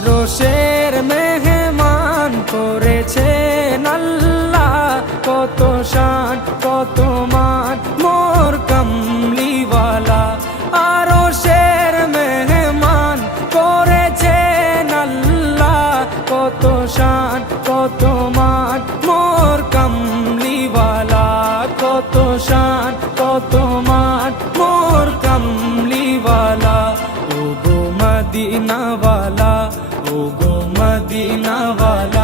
আরশের মেহমান করেছেন আল্লাহ, কত শান কত মান মোর কামলিওয়ালা। আরশের মেহমান করেছেন আল্লাহ, কত শান কত মান মোর কামলিওয়ালা, কত শান কত মান মোর কামলিওয়ালা। ও গো মদিনাওয়ালা, ও গো মদিনাওয়ালা।